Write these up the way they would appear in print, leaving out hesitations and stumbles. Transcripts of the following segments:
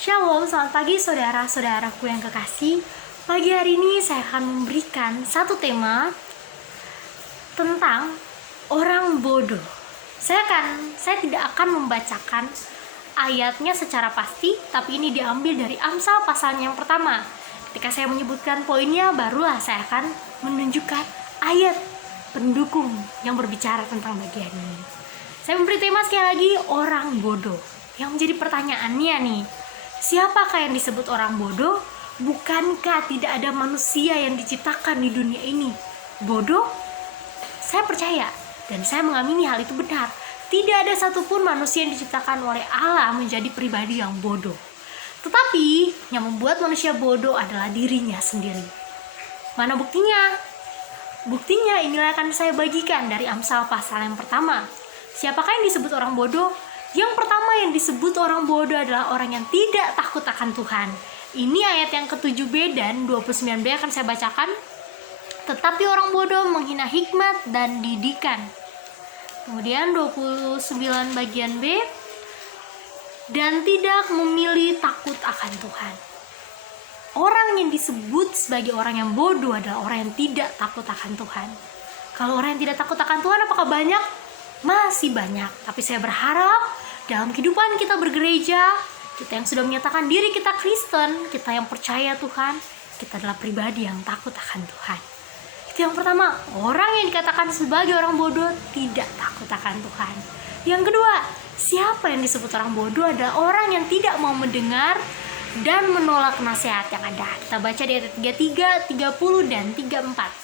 Shalom, selamat pagi saudara-saudaraku yang kekasih. Pagi hari ini saya akan memberikan satu tema tentang orang bodoh. Saya tidak akan membacakan ayatnya secara pasti, tapi ini diambil dari Amsal pasal yang pertama. Ketika saya menyebutkan poinnya, barulah saya akan menunjukkan ayat pendukung yang berbicara tentang bagian ini. Saya memberi tema sekali lagi, orang bodoh. Yang menjadi pertanyaannya nih, siapakah yang disebut orang bodoh? Bukankah tidak ada manusia yang diciptakan di dunia ini bodoh? Saya percaya dan saya mengamini hal itu benar. Tidak ada satupun manusia yang diciptakan oleh Allah menjadi pribadi yang bodoh. Tetapi yang membuat manusia bodoh adalah dirinya sendiri. Mana buktinya? Buktinya inilah akan saya bagikan dari Amsal pasal yang pertama. Siapakah yang disebut orang bodoh? Yang pertama yang disebut orang bodoh adalah orang yang tidak takut akan Tuhan. Ini ayat yang ke-7b dan 29b akan saya bacakan. Tetapi orang bodoh menghina hikmat dan didikan. Kemudian 29 bagian B, dan tidak memilih takut akan Tuhan. Orang yang disebut sebagai orang yang bodoh adalah orang yang tidak takut akan Tuhan. Kalau orang yang tidak takut akan Tuhan, apakah banyak? Masih banyak. Tapi saya berharap dalam kehidupan kita bergereja, kita yang sudah menyatakan diri kita Kristen, kita yang percaya Tuhan, kita adalah pribadi yang takut akan Tuhan. Itu yang pertama, orang yang dikatakan sebagai orang bodoh tidak takut akan Tuhan. Yang kedua, siapa yang disebut orang bodoh adalah orang yang tidak mau mendengar dan menolak nasihat yang ada. Kita baca di ayat 33, 30, dan 34.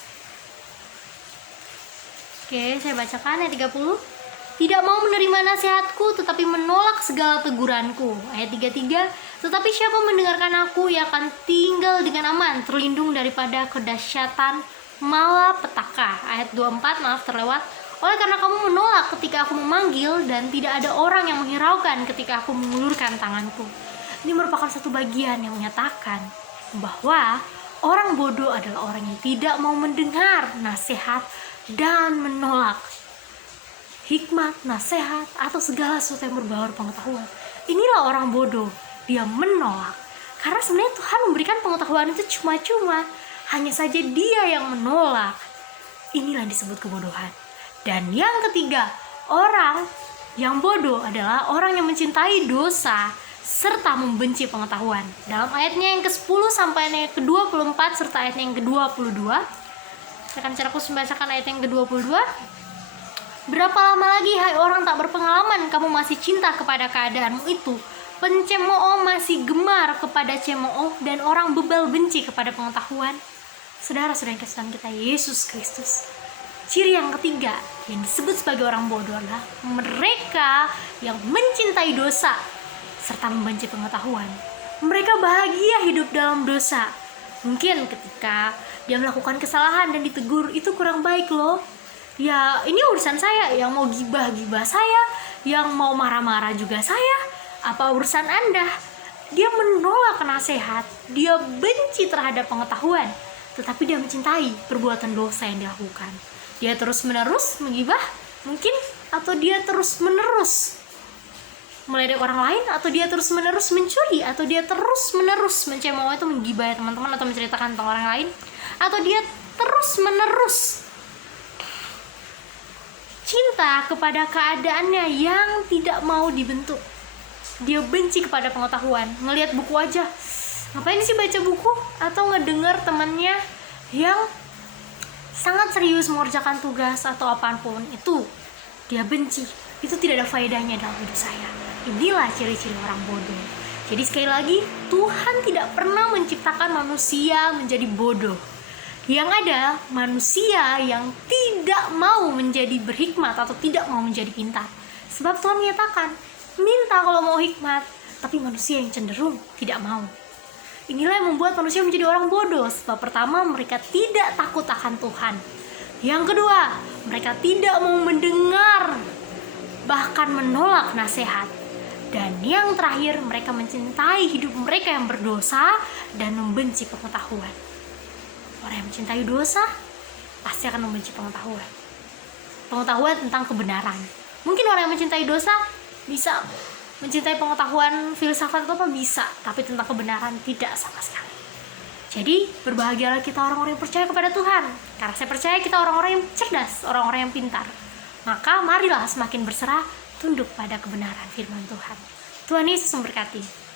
Oke, saya bacakan ayat 30. Tidak mau menerima nasihatku, tetapi menolak segala teguranku. Ayat 33. Tetapi siapa mendengarkan aku, ia akan tinggal dengan aman, terlindung daripada kedahsyatan malapetaka. Ayat 24, maaf terlewat. Oleh karena kamu menolak ketika aku memanggil, dan tidak ada orang yang menghiraukan ketika aku mengulurkan tanganku. Ini merupakan satu bagian yang menyatakan bahwa orang bodoh adalah orang yang tidak mau mendengar nasihat dan menolak hikmat, nasihat, atau segala sesuatu yang berbau pengetahuan. Inilah orang bodoh, dia menolak. Karena sebenarnya Tuhan memberikan pengetahuan itu cuma-cuma, hanya saja dia yang menolak. Inilah yang disebut kebodohan. Dan yang ketiga, orang yang bodoh adalah orang yang mencintai dosa serta membenci pengetahuan. Dalam ayatnya yang ke-10 sampai yang ke-24 serta ayatnya yang ke-22, saya akan secara khusus membacakan ayat yang ke-22. Berapa lama lagi, hai orang tak berpengalaman, kamu masih cinta kepada keadaanmu itu? Pencemooh masih gemar kepada cemooh, dan orang bebal benci kepada pengetahuan. Saudara-saudara yang kasih kita Yesus Kristus. Ciri yang ketiga yang disebut sebagai orang bodoh adalah mereka yang mencintai dosa serta membenci pengetahuan. Mereka bahagia hidup dalam dosa. Mungkin ketika dia melakukan kesalahan dan ditegur, itu kurang baik loh. Ya, ini urusan saya. Yang mau gibah-gibah saya, yang mau marah-marah juga saya. Apa urusan Anda? Dia menolak nasihat, dia benci terhadap pengetahuan, tetapi dia mencintai perbuatan dosa yang dilakukan. Dia terus-menerus menggibah, mungkin, atau dia terus-menerus meledek orang lain, atau dia terus-menerus mencuri, atau dia terus-menerus mencemooh, itu menggibah teman-teman, atau menceritakan tentang orang lain, atau dia terus-menerus cinta kepada keadaannya yang tidak mau dibentuk. Dia benci kepada pengetahuan. Ngelihat buku aja, ngapain sih baca buku? Atau ngedengar temannya yang sangat serius mengerjakan tugas atau apapun itu, dia benci. Itu tidak ada faedahnya dalam hidup saya. Inilah ciri-ciri orang bodoh. Jadi sekali lagi, Tuhan tidak pernah menciptakan manusia menjadi bodoh. Yang ada manusia yang tidak mau menjadi berhikmat atau tidak mau menjadi pintar. Sebab Tuhan menyatakan, minta kalau mau hikmat, tapi manusia yang cenderung tidak mau. Inilah yang membuat manusia menjadi orang bodoh. Sebab pertama, mereka tidak takut akan Tuhan. Yang kedua, mereka tidak mau mendengar, bahkan menolak nasihat. Dan yang terakhir, mereka mencintai hidup mereka yang berdosa dan membenci pengetahuan. Orang yang mencintai dosa pasti akan membenci pengetahuan tentang kebenaran. Mungkin orang yang mencintai dosa bisa mencintai pengetahuan filsafat itu apa bisa, tapi tentang kebenaran tidak sama sekali. Jadi berbahagialah kita orang-orang yang percaya kepada Tuhan, karena saya percaya kita orang-orang yang cerdas, orang-orang yang pintar. Maka marilah semakin berserah tunduk pada kebenaran firman Tuhan. Tuhan Yesus memberkati.